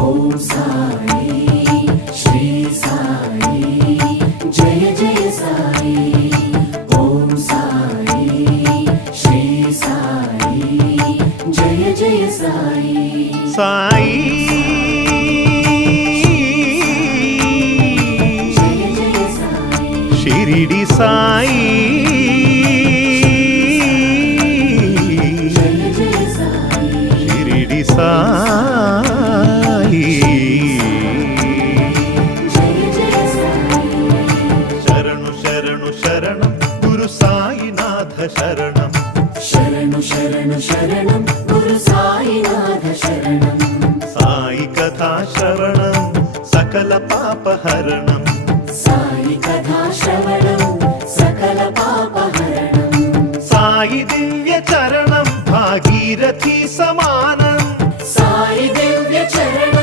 ఓం సాయి శ్రీ సాయి జయ జయ సాయి ఓం సాయి శ్రీ సాయి జయ జయ సాయి సాయి జయ జయ సాయి షిరిడి సాయి జయ జయ సాయి షిరిడి సాయి జయ జయ సాయి శరణు శరణు శరణం గురు సాయినాథ శరణం శరణు శరణు శరణం గురు సాయినాథ శరణం సాయి కథా శ్రవణం సకల పాపహరణం సాయి కథా శ్రవణం సకల పాపహరణం సాయి దివ్య చరణం భాగీరథి సమానం